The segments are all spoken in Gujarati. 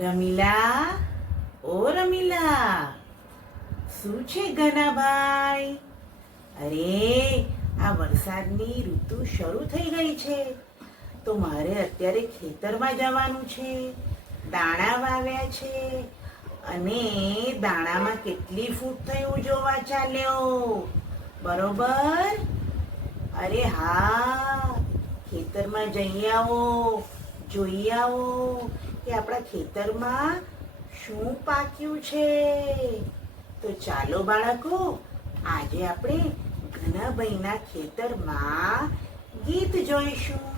રમીલા, ઓ રમીલા, શું છે ઘનાભાઈ? અરે, આ વરસાદની ઋતુ શરૂ થઈ ગઈ છે તો મારે અત્યારે ખેતરમાં જવાનું છે. દાણા વાવ્યા છે અને દાણામાં કેટલી ફૂટ થયું જોવા ચાલ્યો. બરોબર? અરે હા, ખેતરમાં જઈ આવો, જોઈ આવો કે આપણા ખેતરમાં શું પાક્યું છે. તો ચાલો બાળકો, આજે આપણે ઘનાભાઈના ખેતરમાં ગીત જોઈશું.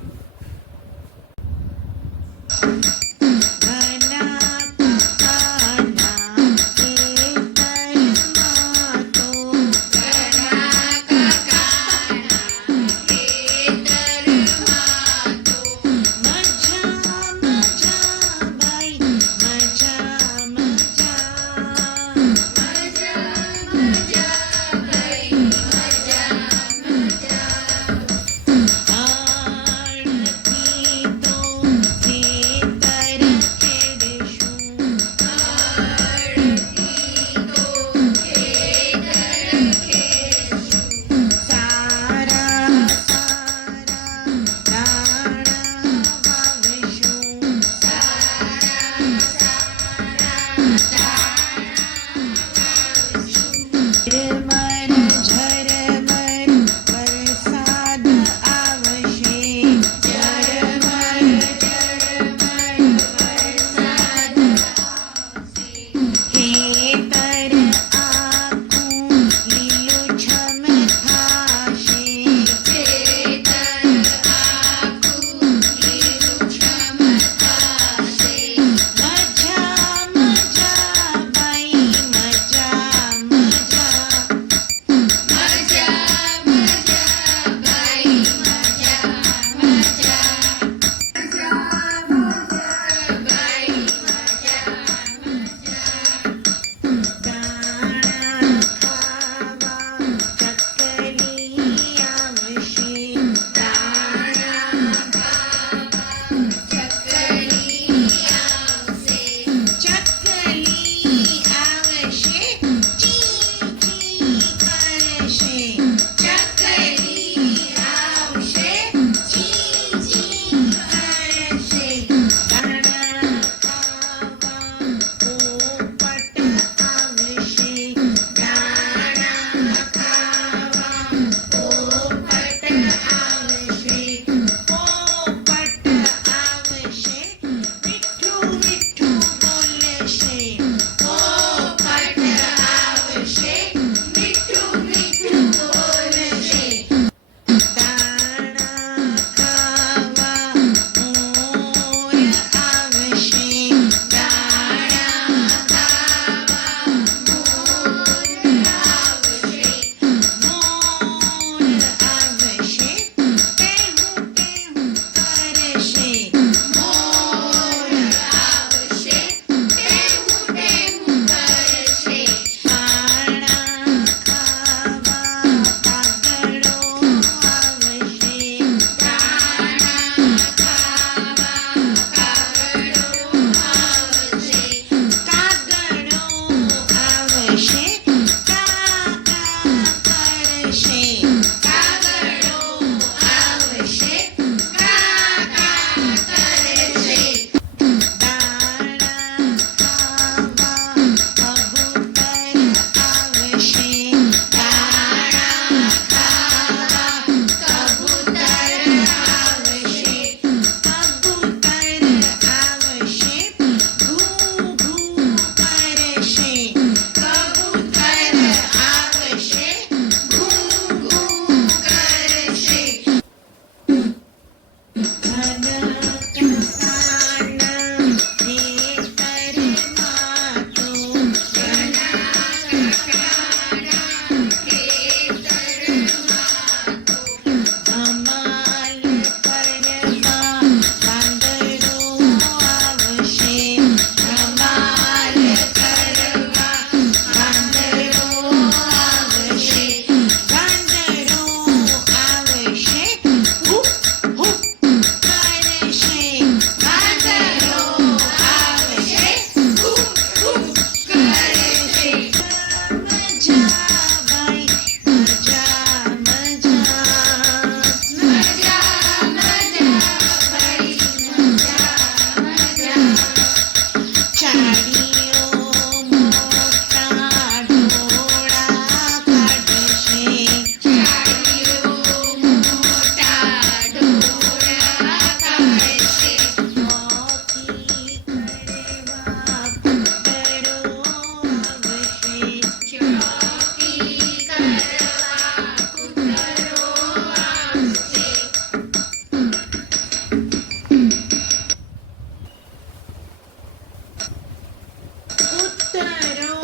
કૂતરો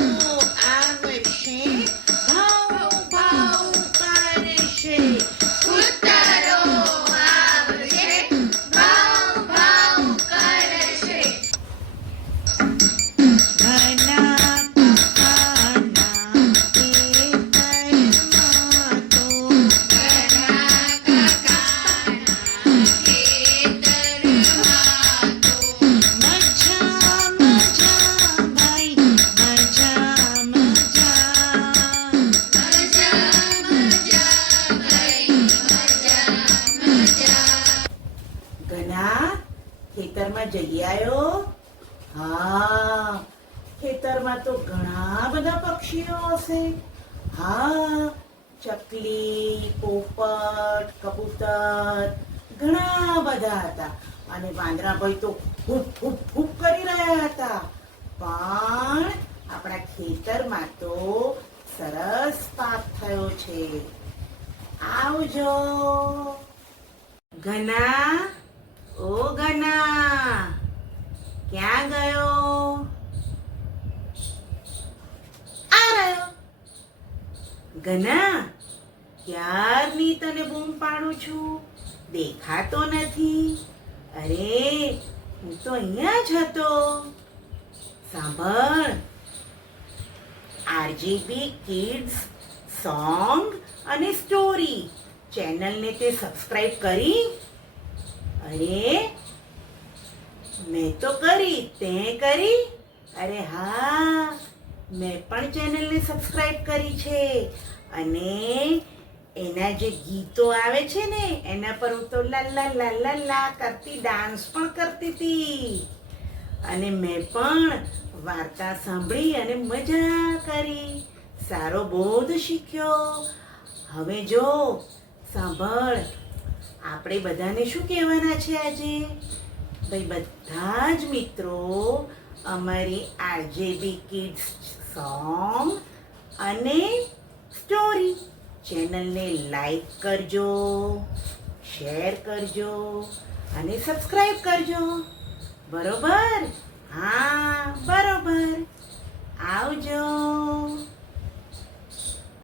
આ વર્ષે ભાવ ભાવ કરશે. કૂતરો આવશે ભાવ ભાવ કરશે. ઘના કાકાના ખેતરમાં તો ઘણા કાકાના ખેતરમાં તો મજા મજા ભાઈ મજા મજા. મજા મજા ભાઈ મજા મજા. ઘના ખેતરમાં જઈ આવ્યો? હા, ખેતરમાં તો ઘણા બધા પક્ષીઓ હશે. હા, ચકલી, પોપટ, કબૂતર ઘણા બધા હતા. અને વાંદરાભાઈ તો ફૂપ ફૂપ ફૂપ કરી રહ્યા હતા. પણ આપણા ખેતરમાં તો સરસ પાક થયો છે. આવજો. ઘના, ઓ ઘના, ક્યાં ગયો? આ રહ્યો. ઘના, ક્યારની તને બૂમ પાડું છું, દેખાતો નથી. અરે, હું તો અહીંયા જ હતો. સાંભળ, આરજીબી કિડ્સ સોંગ અને સ્ટોરી ચેનલને તે સબસ્ક્રાઇબ કરી? અરે, મેં તો કરી, તે કરી? અરે હા, મેં પણ ચેનલને સબસ્ક્રાઇબ કરી છે. અને એના જે ગીતો આવે છે ને એના પર હું તો લા લા લા લા લા કરતી ડાન્સ પણ કરતી હતી. અને મેં પણ વાર્તા સાંભળી અને મજા કરી, સારો બોધ શીખ્યો. હવે જો સાંભળ, આપણે બધાને શું કહેવાના છે આજે? ભાઈ બધા જ મિત્રો અમારી આરજેબી કિડ્સ સોંગ અને સ્ટોરી ચેનલને લાઈક કરજો, શેર કરજો અને સબસ્ક્રાઇબ કરજો. બરોબર?